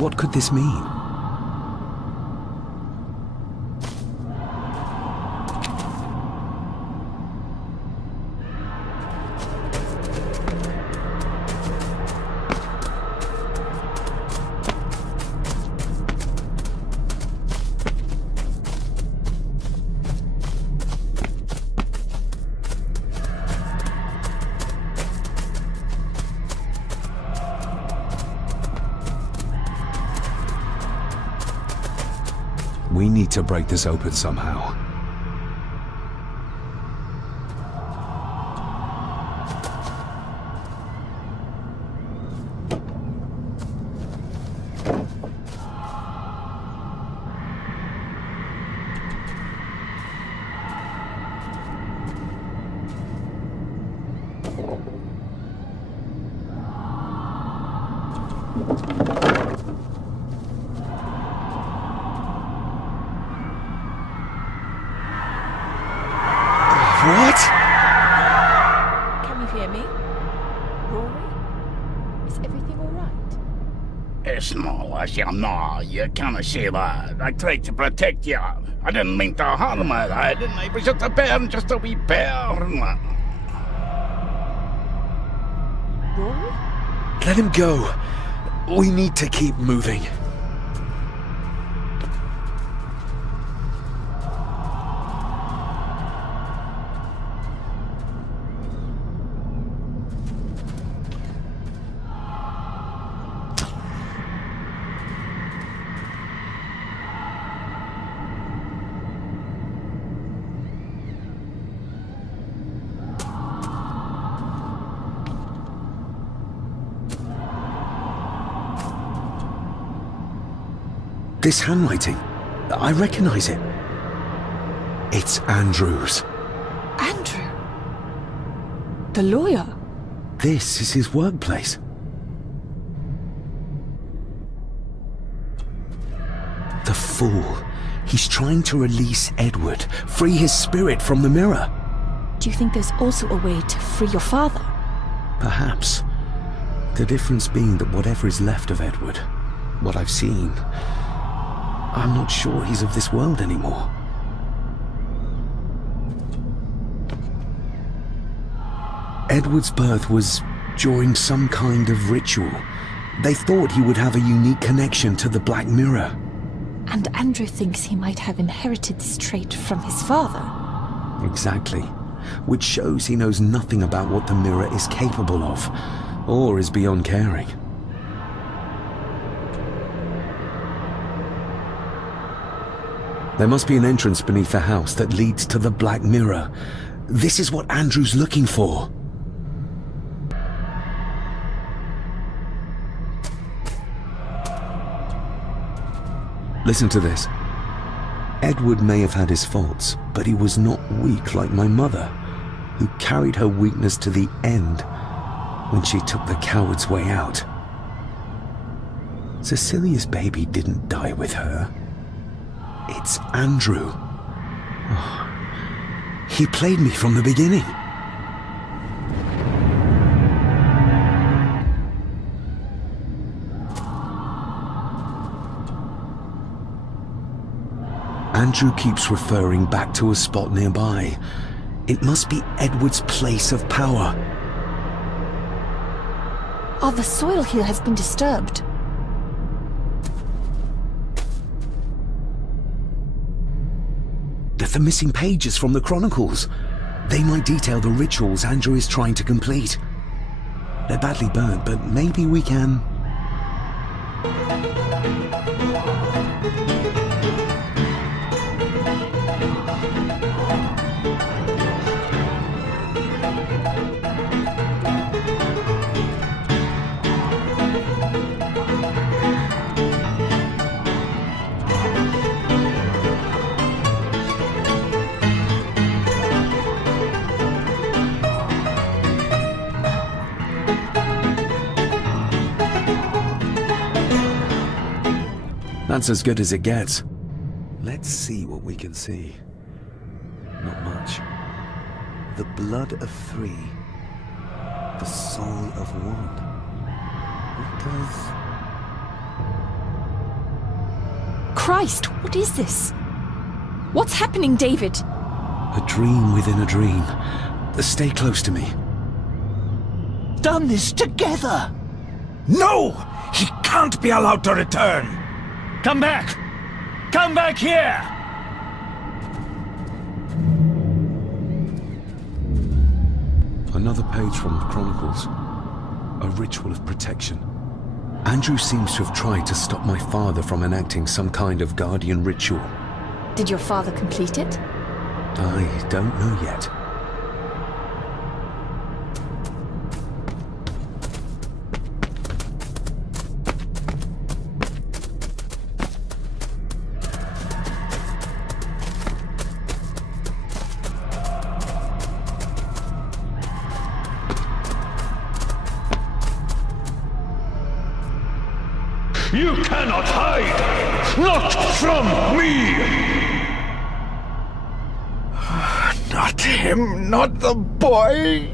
What could this mean? We need to break this open somehow. What? Can you hear me? Rory? Is everything alright? It's not like you know, you can't see that. I tried to protect you. I didn't mean to harm her, I didn't. I was just a bear, just a wee bear. Rory? Let him go. We need to keep moving. This handwriting, I recognize it. It's Andrew's. Andrew? The lawyer? This is his workplace. The fool. He's trying to release Edward, free his spirit from the mirror. Do you think there's also a way to free your father? Perhaps. The difference being that whatever is left of Edward, what I've seen, I'm not sure he's of this world anymore. Edward's birth was during some kind of ritual. They thought he would have a unique connection to the Black Mirror. And Andrew thinks he might have inherited this trait from his father. Exactly. Which shows he knows nothing about what the mirror is capable of, or is beyond caring. There must be an entrance beneath the house that leads to the Black Mirror. This is what Andrew's looking for. Listen to this. Edward may have had his faults, but he was not weak like my mother, who carried her weakness to the end when she took the coward's way out. Cecilia's baby didn't die with her. It's Andrew. Oh, he played me from the beginning. Andrew keeps referring back to a spot nearby. It must be Edward's place of power. Oh, the soil here has been disturbed. The missing pages from the Chronicles. They might detail the rituals Andrew is trying to complete. They're badly burnt, but maybe we can... That's as good as it gets. Let's see what we can see. Not much. The blood of 3. The soul of 1. What does... Christ, what is this? What's happening, David? A dream within a dream. Stay close to me. Done this together! No! He can't be allowed to return! Come back! Come back here! Another page from the Chronicles. A ritual of protection. Andrew seems to have tried to stop my father from enacting some kind of guardian ritual. Did your father complete it? I don't know yet. You cannot hide! Not from me! Not him, not the boy!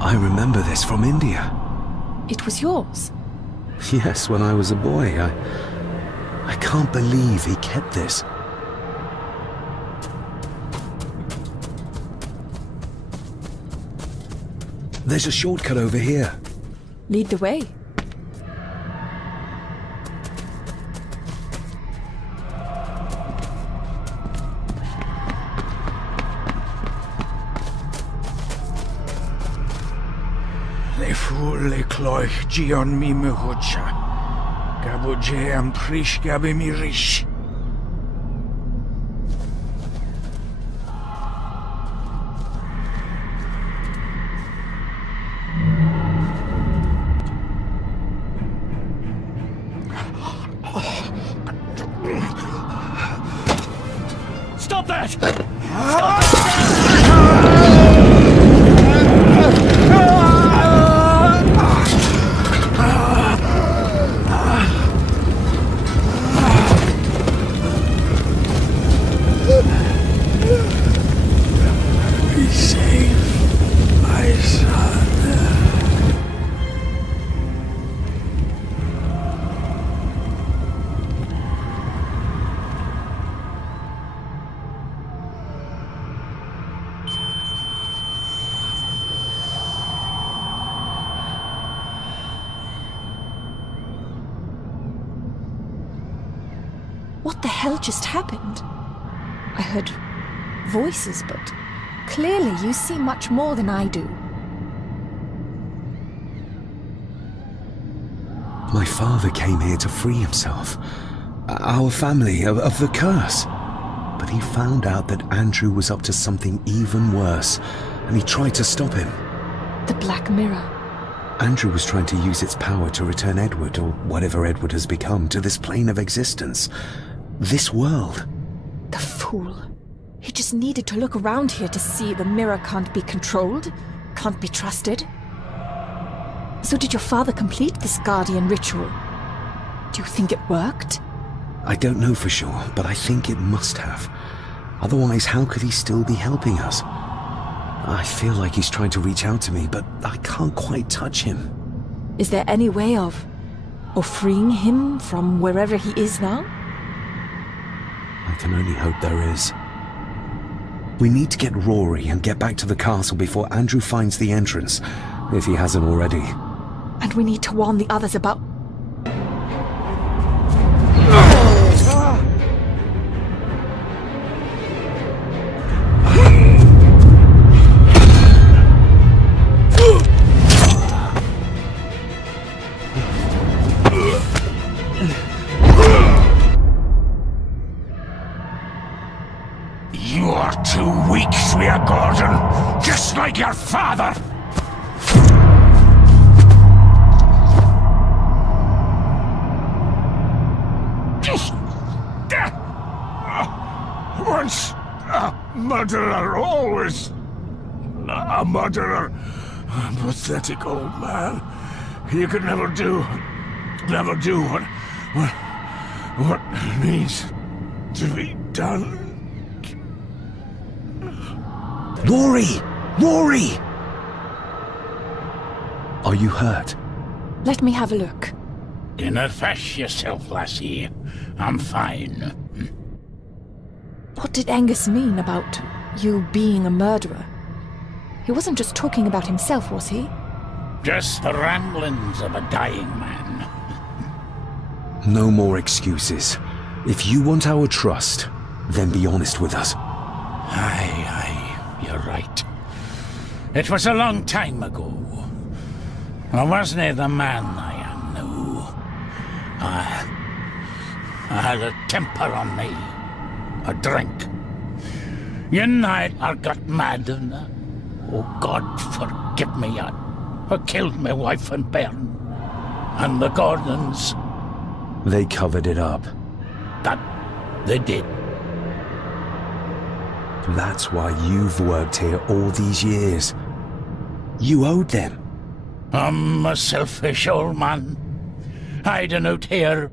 I remember this from India. It was yours. Yes, when I was a boy. I can't believe he kept this. There's a shortcut over here. Lead the way. Le cloich gion mi mehucha. Gabuje am prish gabe mi rish. Stop that! Stop that! Be safe, my son. What the hell just happened? I heard voices, but clearly you see much more than I do. My father came here to free himself, our family, of the curse. But he found out that Andrew was up to something even worse, and he tried to stop him. The Black Mirror. Andrew was trying to use its power to return Edward, or whatever Edward has become, to this plane of existence. This world. The fool. He just needed to look around here to see the mirror can't be controlled, can't be trusted. So did your father complete this guardian ritual? Do you think it worked? I don't know for sure, but I think it must have. Otherwise, how could he still be helping us? I feel like he's trying to reach out to me, but I can't quite touch him. Is there any way of freeing him from wherever he is now? I can only hope there is. We need to get Rory and get back to the castle before Andrew finds the entrance, if he hasn't already. And we need to warn the others about... You are too weak, Swear Gordon, just like your father! Once a murderer, always a murderer. Pathetic old man. You could never do what needs to be done? Rory! Rory! Are you hurt? Let me have a look. Dinna fash yourself, lassie. I'm fine. What did Angus mean about you being a murderer? He wasn't just talking about himself, was he? Just the ramblings of a dying man. No more excuses. If you want our trust, then be honest with us. Aye, you're right. It was a long time ago. I wasn't the man I am now. I had a temper on me. A drink. One night I got mad and, oh God forgive me, I killed my wife and bairn. And the Gordons, They covered it up. that they did. That's why you've worked here all these years. You owed them. I'm a selfish old man. Hiding out here,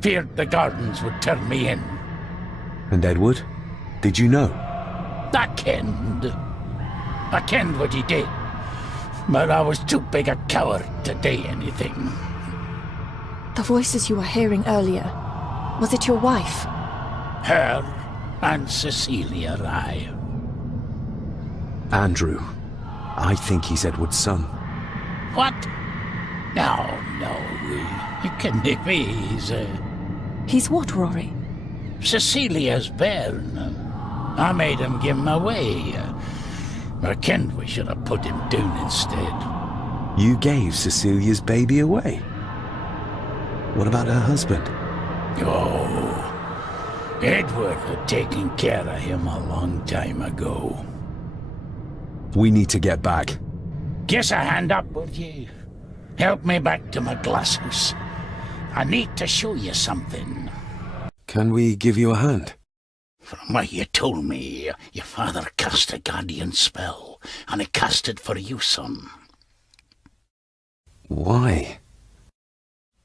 feared the Gordons would turn me in. And Edward? Did you know? I kenned what he did. But I was too big a coward to do anything. The voices you were hearing earlier, was it your wife? Her and Cecilia, aye. Andrew. I think he's Edward's son. What? No, you can't be. He's what, Rory? Cecilia's bairn. I made him give him away. I kenned we should have put him down instead. You gave Cecilia's baby away? What about her husband? Oh, Edward had taken care of him a long time ago. We need to get back. Give a hand up, would you? Help me back to my glasshouse. I need to show you something. Can we give you a hand? From what you told me, your father cast a guardian spell, and he cast it for you, son. Why?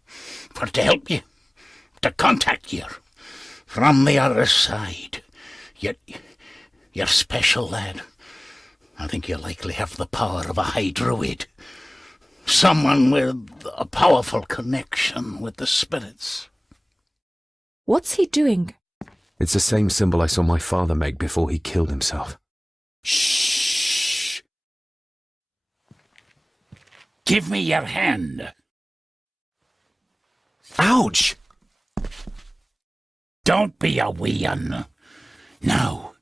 For to help you, to contact you, from the other side. You're special, lad. I think you likely have the power of a high druid. Someone with a powerful connection with the spirits. What's he doing? It's the same symbol I saw my father make before he killed himself. Shh! Give me your hand. Ouch! Don't be a wee un. Now,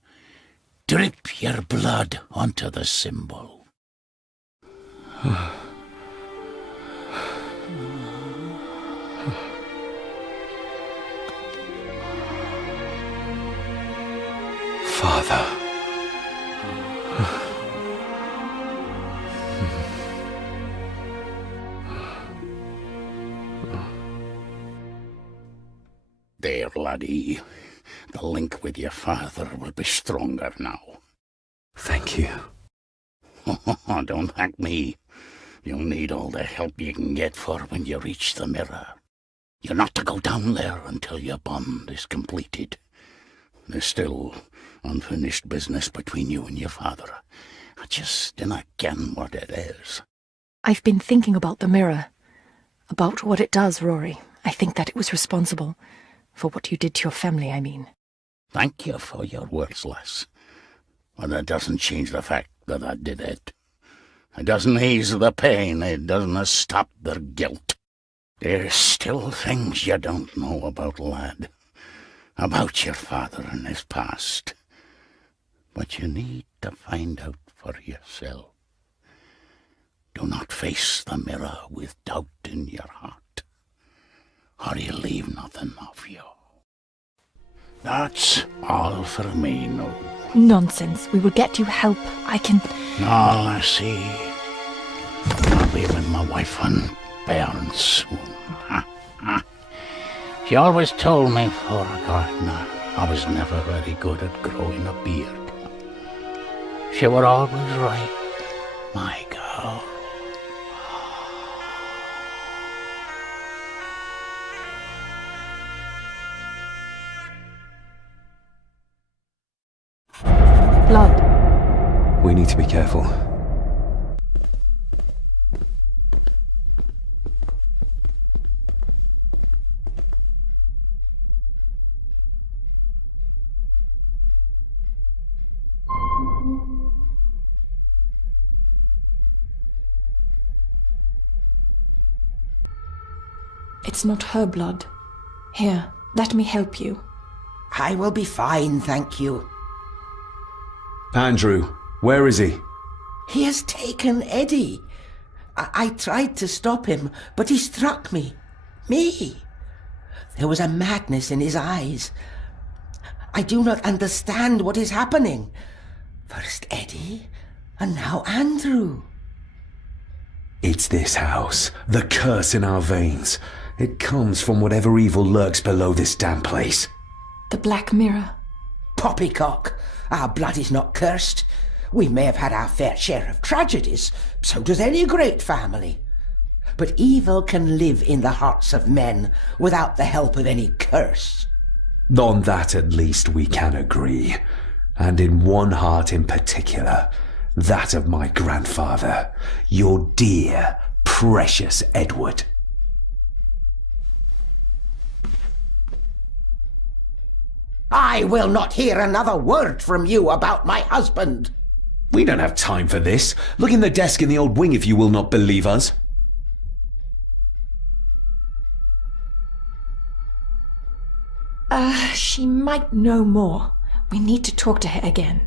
drip your blood onto the symbol. Father. There, laddie. The link with your father will be stronger now. Thank you. Don't thank me. You'll need all the help you can get for when you reach the mirror. You're not to go down there until your bond is completed. There's still unfinished business between you and your father. I just dinna ken what it is. I've been thinking about the mirror. About what it does, Rory. I think that it was responsible. For what you did to your family, I mean. Thank you for your words, lass. But that doesn't change the fact that I did it. It doesn't ease the pain. It doesn't stop their guilt. There's still things you don't know about, lad. About your father and his past. But you need to find out for yourself. Do not face the mirror with doubt in your heart, or you'll leave nothing of you. That's all for me now. Nonsense. We will get you help. I can... No, I see. I'll be with my wife and bairns soon. She always told me for a gardener I was never very good at growing a beard. She were always right, my girl. We need to be careful. It's not her blood. Here, let me help you. I will be fine, thank you. Andrew, where is he? He has taken Eddie. I tried to stop him, but he struck me. Me. There was a madness in his eyes. I do not understand what is happening. First Eddie, and now Andrew. It's this house. The curse in our veins. It comes from whatever evil lurks below this damn place. The Black Mirror. Poppycock. Our blood is not cursed. We may have had our fair share of tragedies. So does any great family. But evil can live in the hearts of men without the help of any curse. On that at least we can agree. And in one heart in particular. That of my grandfather. Your dear, precious Edward. I will not hear another word from you about my husband. We don't have time for this. Look in the desk in the old wing if you will not believe us. She might know more. We need to talk to her again.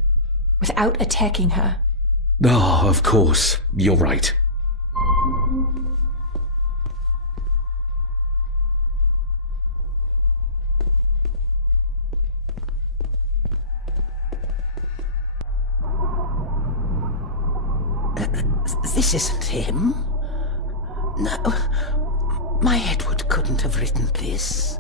Without attacking her. Oh, of course. You're right. This isn't him. No, my Edward couldn't have written this.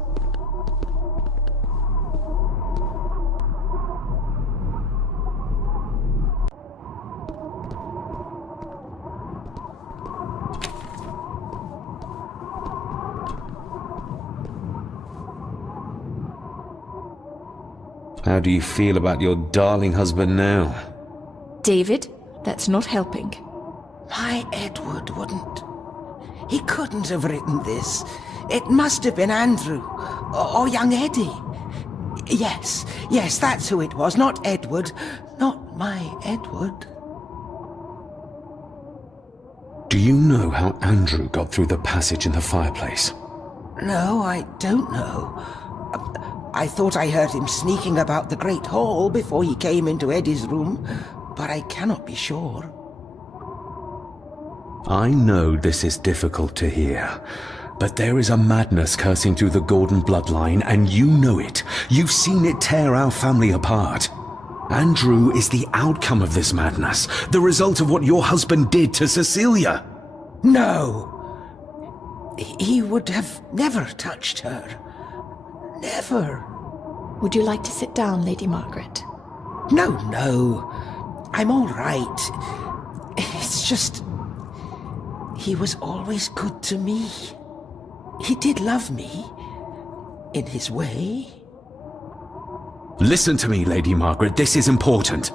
How do you feel about your darling husband now? David, that's not helping. My Edward wouldn't. He couldn't have written this. It must have been Andrew. Or young Eddie. Yes, that's who it was. Not Edward. Not my Edward. Do you know how Andrew got through the passage in the fireplace? No, I don't know. I thought I heard him sneaking about the Great Hall before he came into Eddie's room, but I cannot be sure. I know this is difficult to hear, but there is a madness coursing through the Gordon bloodline, and you know it. You've seen it tear our family apart. Andrew is the outcome of this madness, the result of what your husband did to Cecilia. No. He would have never touched her. Never. Would you like to sit down, Lady Margaret? No. I'm all right. It's just... he was always good to me. He did love me. In his way. Listen to me, Lady Margaret. This is important.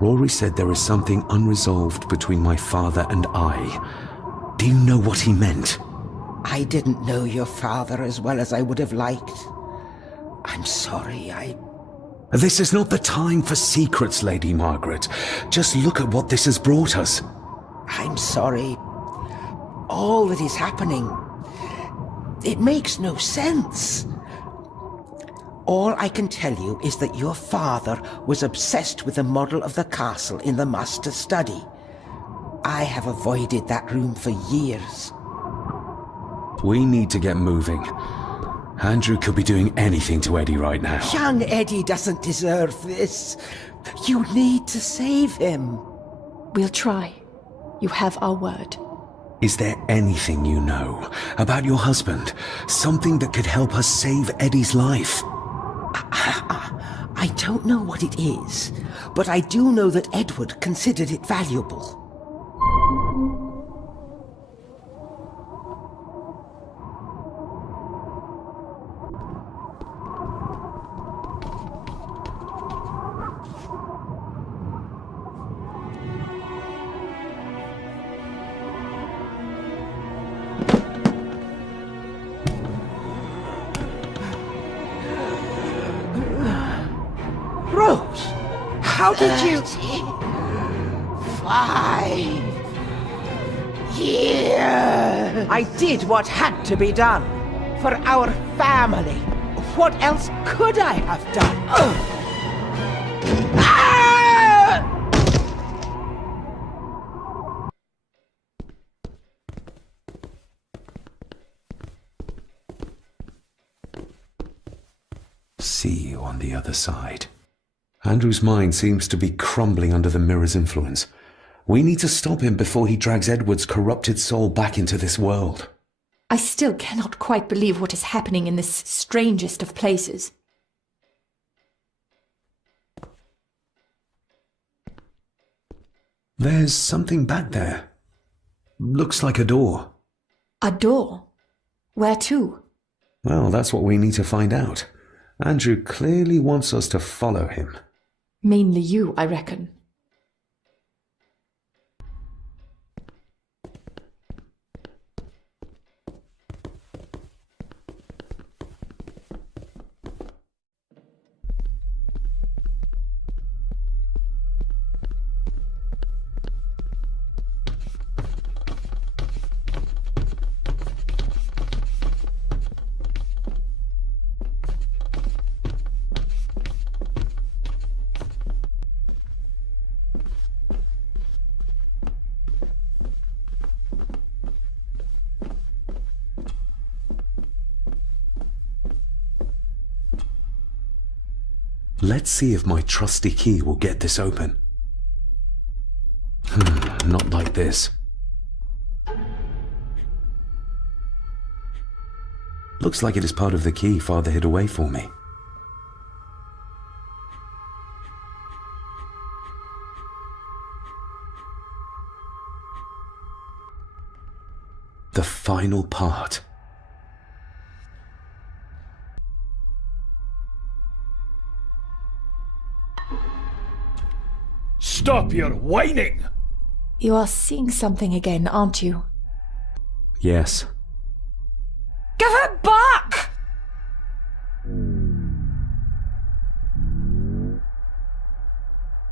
Rory said there is something unresolved between my father and I. Do you know what he meant? I didn't know your father as well as I would have liked. I'm sorry, This is not the time for secrets, Lady Margaret. Just look at what this has brought us. I'm sorry. All that is happening, it makes no sense. All I can tell you is that your father was obsessed with the model of the castle in the master's study. I have avoided that room for years. We need to get moving. Andrew could be doing anything to Eddie right now. Young Eddie doesn't deserve this. You need to save him. We'll try. You have our word. Is there anything you know about your husband? Something that could help us save Eddie's life? I don't know what it is, but I do know that Edward considered it valuable. How did you... 5 years. I did what had to be done. For our family. What else could I have done? Ah! See you on the other side. Andrew's mind seems to be crumbling under the mirror's influence. We need to stop him before he drags Edward's corrupted soul back into this world. I still cannot quite believe what is happening in this strangest of places. There's something back there. Looks like a door. A door? Where to? Well, that's what we need to find out. Andrew clearly wants us to follow him. Mainly you, I reckon. Let's see if my trusty key will get this open. Not like this. Looks like it is part of the key Father hid away for me. The final part. Stop your whining! You are seeing something again, aren't you? Yes. Give it back!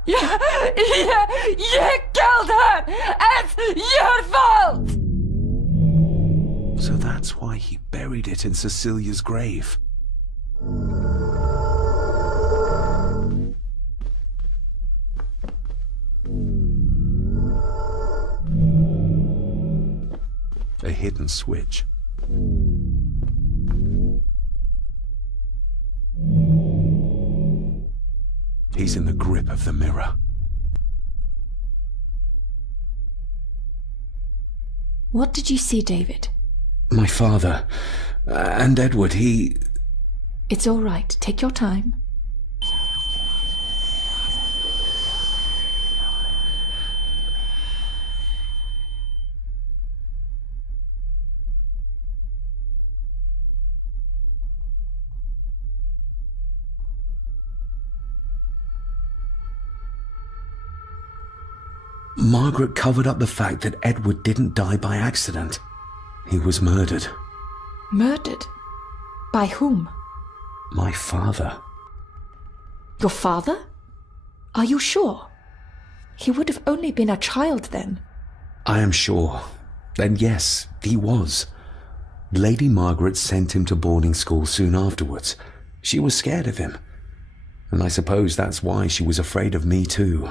You killed her! It's your fault! So that's why he buried it in Cecilia's grave. A hidden switch. He's in the grip of the mirror. What did you see, David? My father and Edward, he... It's all right. Take your time. Margaret covered up the fact that Edward didn't die by accident. He was murdered. Murdered? By whom? My father. Your father? Are you sure? He would have only been a child then. I am sure. And yes, he was. Lady Margaret sent him to boarding school soon afterwards. She was scared of him. And I suppose that's why she was afraid of me too.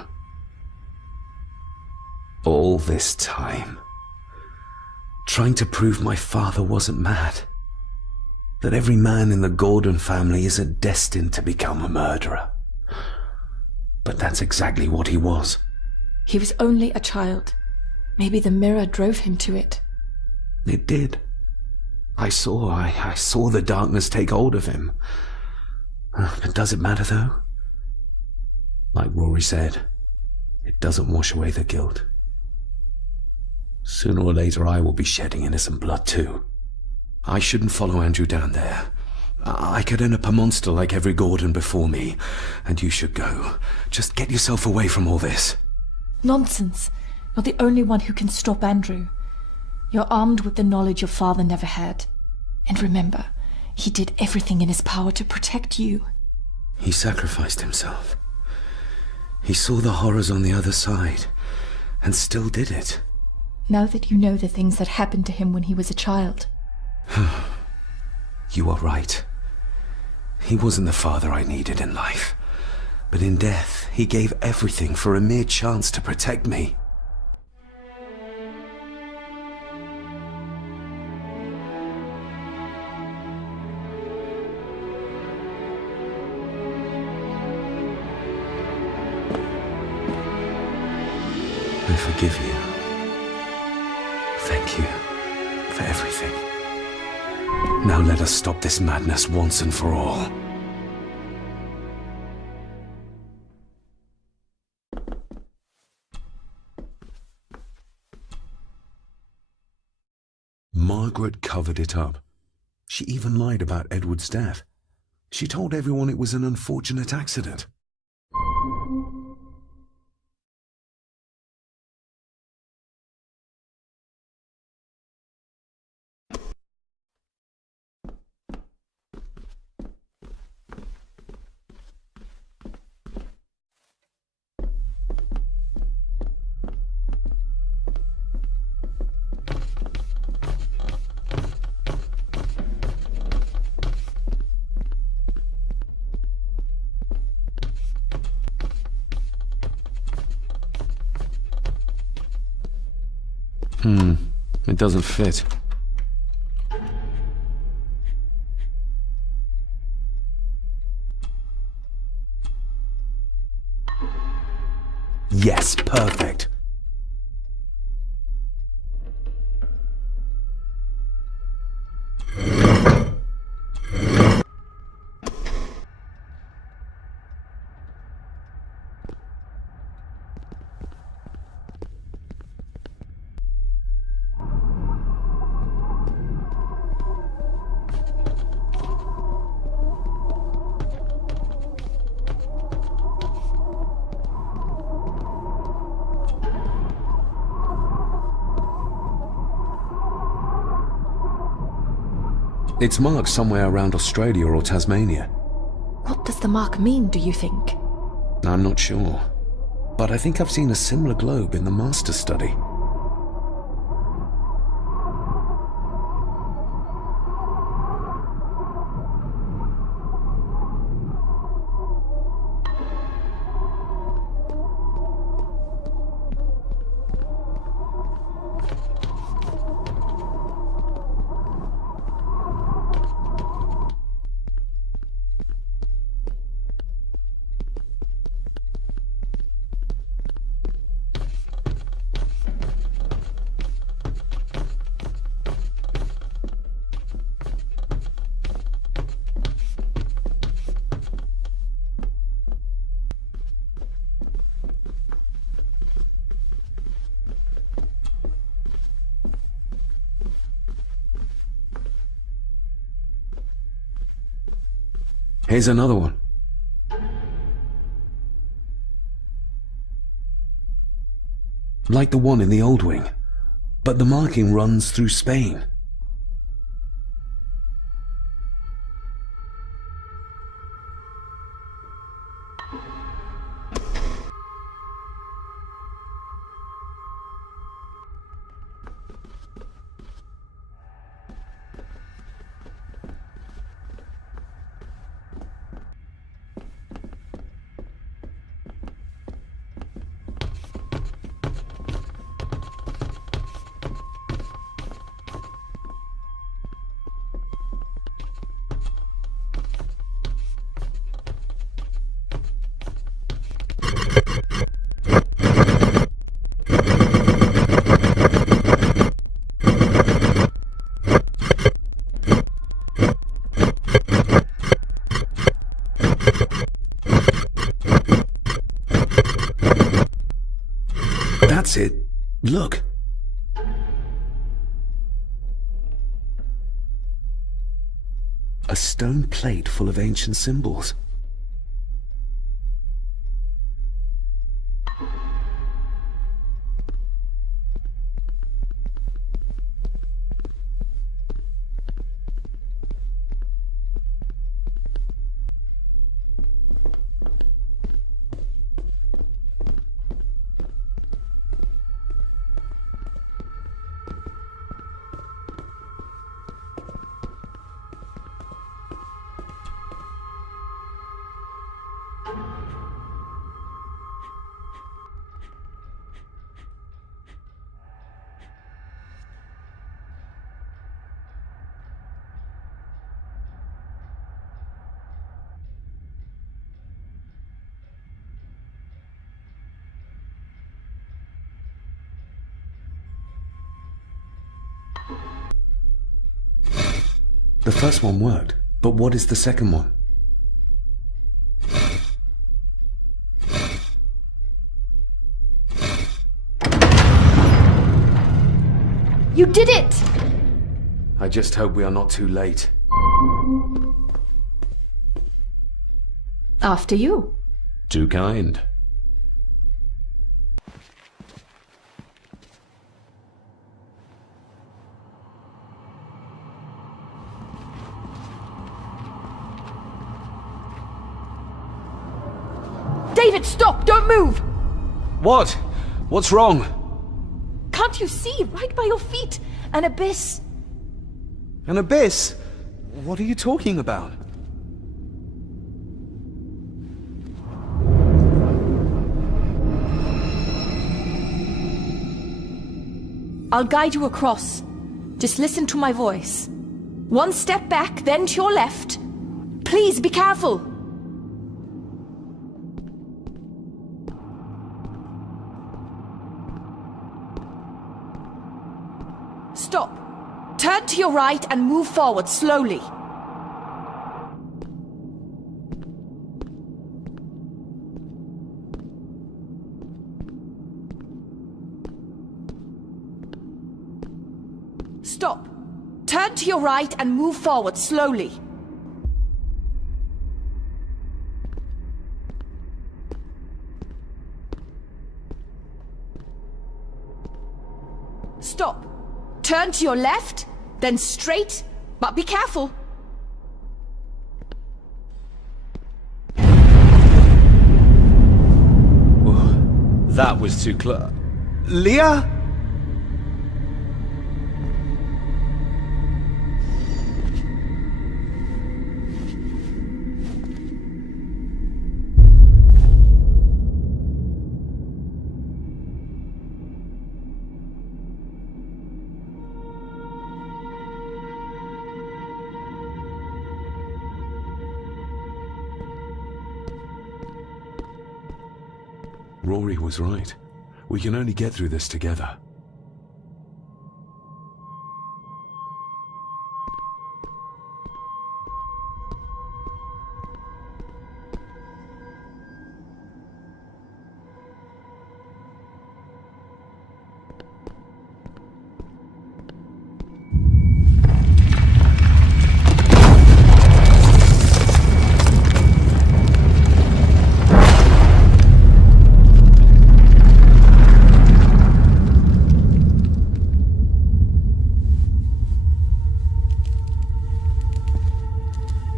All this time, trying to prove my father wasn't mad. That every man in the Gordon family isn't destined to become a murderer. But that's exactly what he was. He was only a child. Maybe the mirror drove him to it. It did. I saw the darkness take hold of him. But does it matter though? Like Rory said, it doesn't wash away the guilt. Sooner or later I will be shedding innocent blood too. I shouldn't follow Andrew down there. I could end up a monster like every Gordon before me, and you should go. Just get yourself away from all this. Nonsense. You're the only one who can stop Andrew. You're armed with the knowledge your father never had. And remember, he did everything in his power to protect you. He sacrificed himself. He saw the horrors on the other side, and still did it. Now that you know the things that happened to him when he was a child. You are right. He wasn't the father I needed in life. But in death, he gave everything for a mere chance to protect me. I forgive you. Thank you for everything. Now let us stop this madness once and for all. Margaret covered it up. She even lied about Edward's death. She told everyone it was an unfortunate accident. It doesn't fit. Yes, perfect. It's marked somewhere around Australia or Tasmania. What does the mark mean, do you think? I'm not sure, but I think I've seen a similar globe in the master study. Here's another one. Like the one in the old wing, but the marking runs through Spain. That's it. Look. A stone plate full of ancient symbols. The first one worked, but what is the second one? You did it! I just hope we are not too late. After you. Too kind. David, stop! Don't move! What? What's wrong? Can't you see? Right by your feet. An abyss. An abyss? What are you talking about? I'll guide you across. Just listen to my voice. One step back, then to your left. Please be careful. Stop. Turn to your right and move forward slowly. Stop. Turn to your right and move forward slowly. Stop. Turn to your left, then straight, but be careful. That was too close. Leah? Rory was right. We can only get through this together.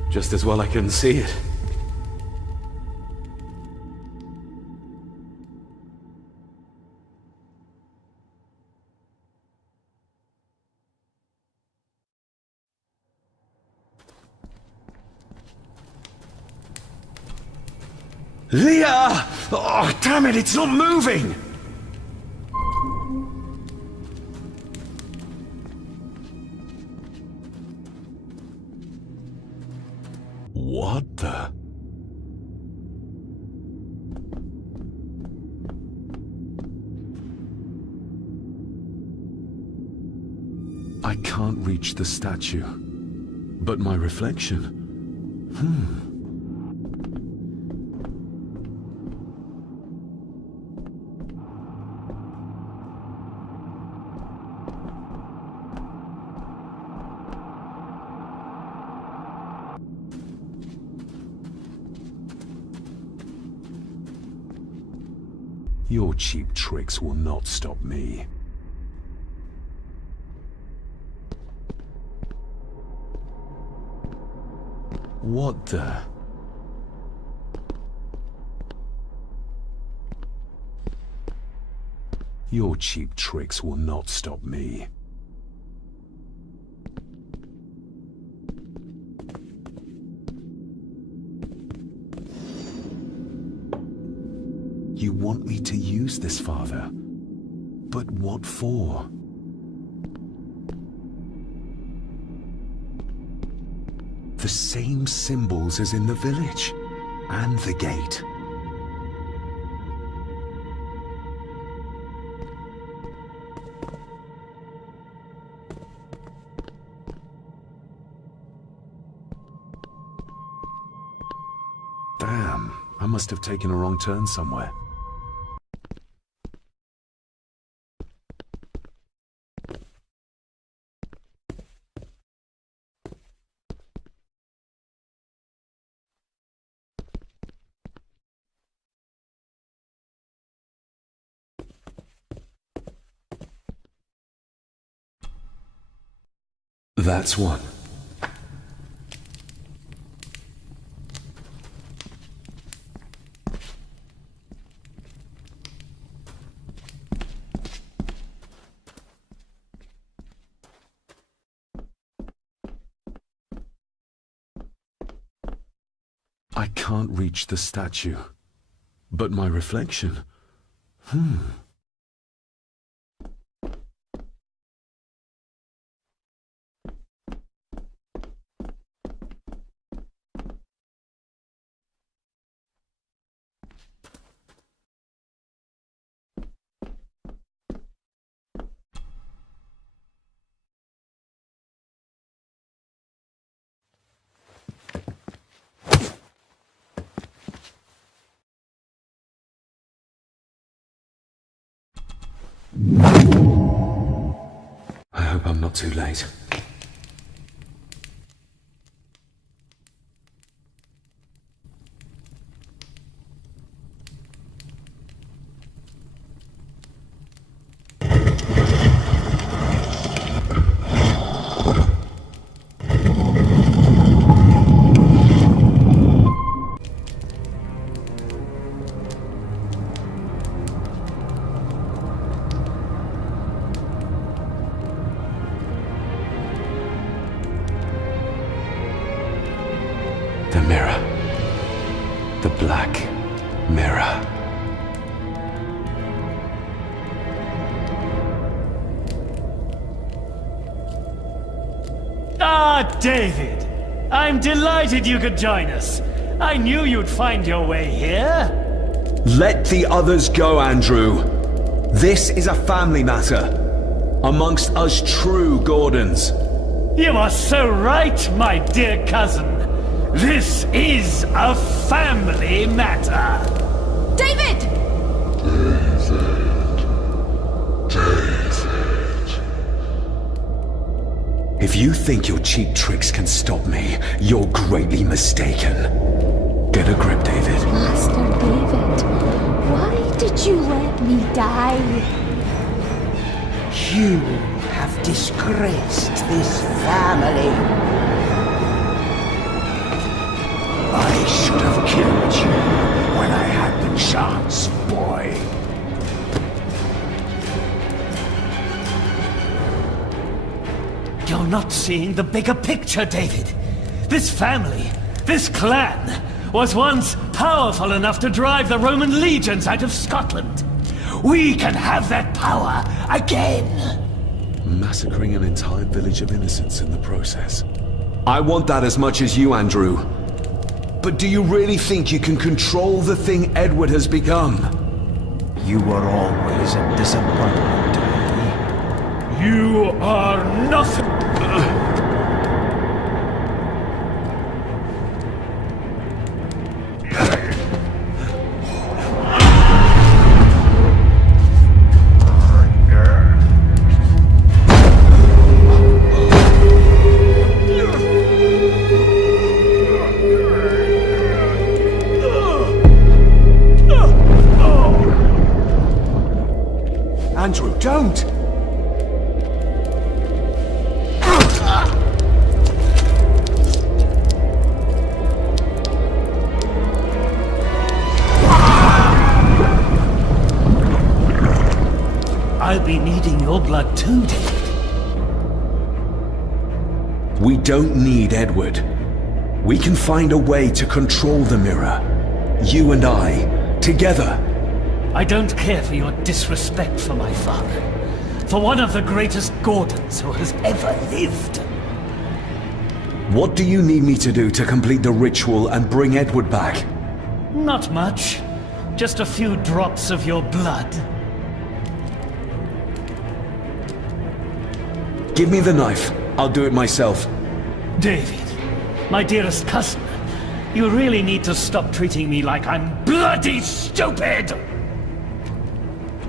Just as well I couldn't see it. Leah! Oh, damn it, it's not moving! What the? I can't reach the statue, but my reflection. Your cheap tricks will not stop me. What the? Your cheap tricks will not stop me. You want me to use this, Father? But what for? The same symbols as in the village, and the gate. must have taken a wrong turn somewhere. That's one. I can't reach the statue, but my reflection. I hope I'm not too late. The mirror. The black mirror. Ah, David! I'm delighted you could join us. I knew you'd find your way here. Let the others go, Andrew. This is a family matter. Amongst us true Gordons. You are so right, my dear cousin. This is a family matter. David! If you think your cheap tricks can stop me, you're greatly mistaken. Get a grip, David. Master David, why did you let me die? You have disgraced this family. I should have killed you when I had the chance, boy. You're not seeing the bigger picture, David. This family, this clan, was once powerful enough to drive the Roman legions out of Scotland. We can have that power again. Massacring an entire village of innocents in the process. I want that as much as you, Andrew. But do you really think you can control the thing Edward has become? You were always a disappointment to me. You are nothing. Andrew, don't! I'll be needing your blood too, David. We don't need Edward. We can find a way to control the mirror. You and I, together. I don't care for your disrespect for my father. For one of the greatest Gordons who has ever lived. What do you need me to do to complete the ritual and bring Edward back? Not much. Just a few drops of your blood. Give me the knife. I'll do it myself. David, my dearest cousin, You really need to stop treating me like I'm bloody stupid!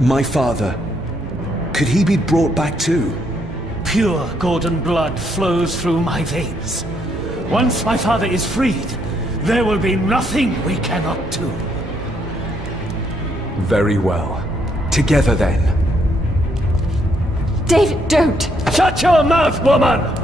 My father. Could he be brought back too? Pure Gordon blood flows through my veins. Once my father is freed, there will be nothing we cannot do. Very well. Together then. David, don't! Shut your mouth, woman!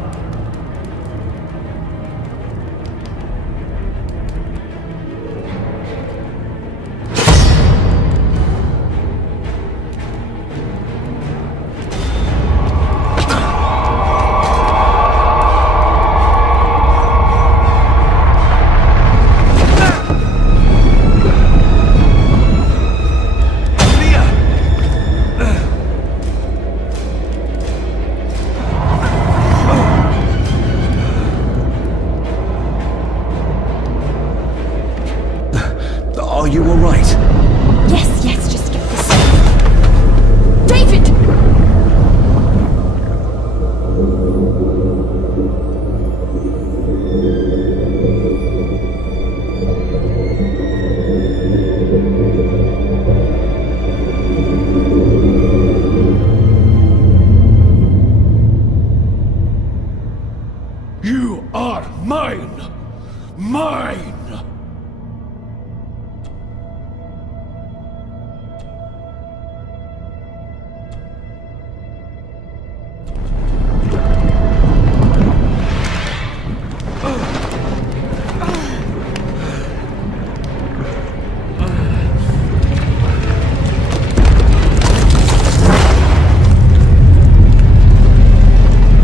Are you all right? Yes, just get this. David! You are mine! Mine!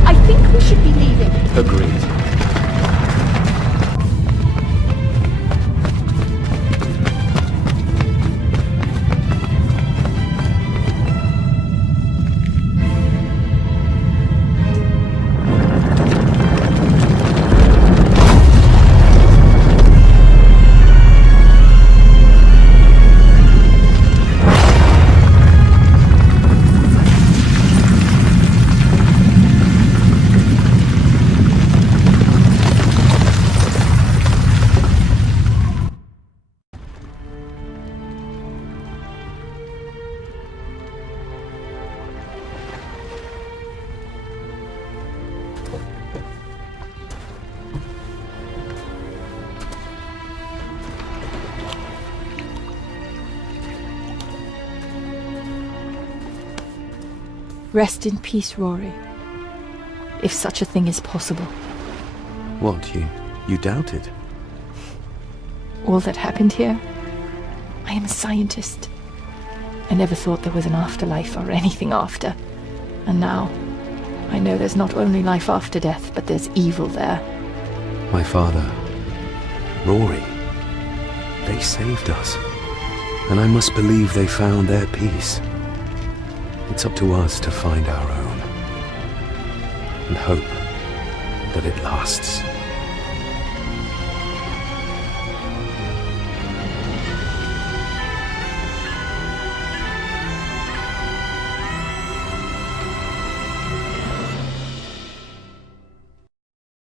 I think we should be leaving. Agreed. Rest in peace, Rory. If such a thing is possible. What, you doubted? All that happened here? I am a scientist. I never thought there was an afterlife or anything after. And now, I know there's not only life after death, but there's evil there. My father, Rory, they saved us. And I must believe they found their peace. It's up to us to find our own. And hope that it lasts.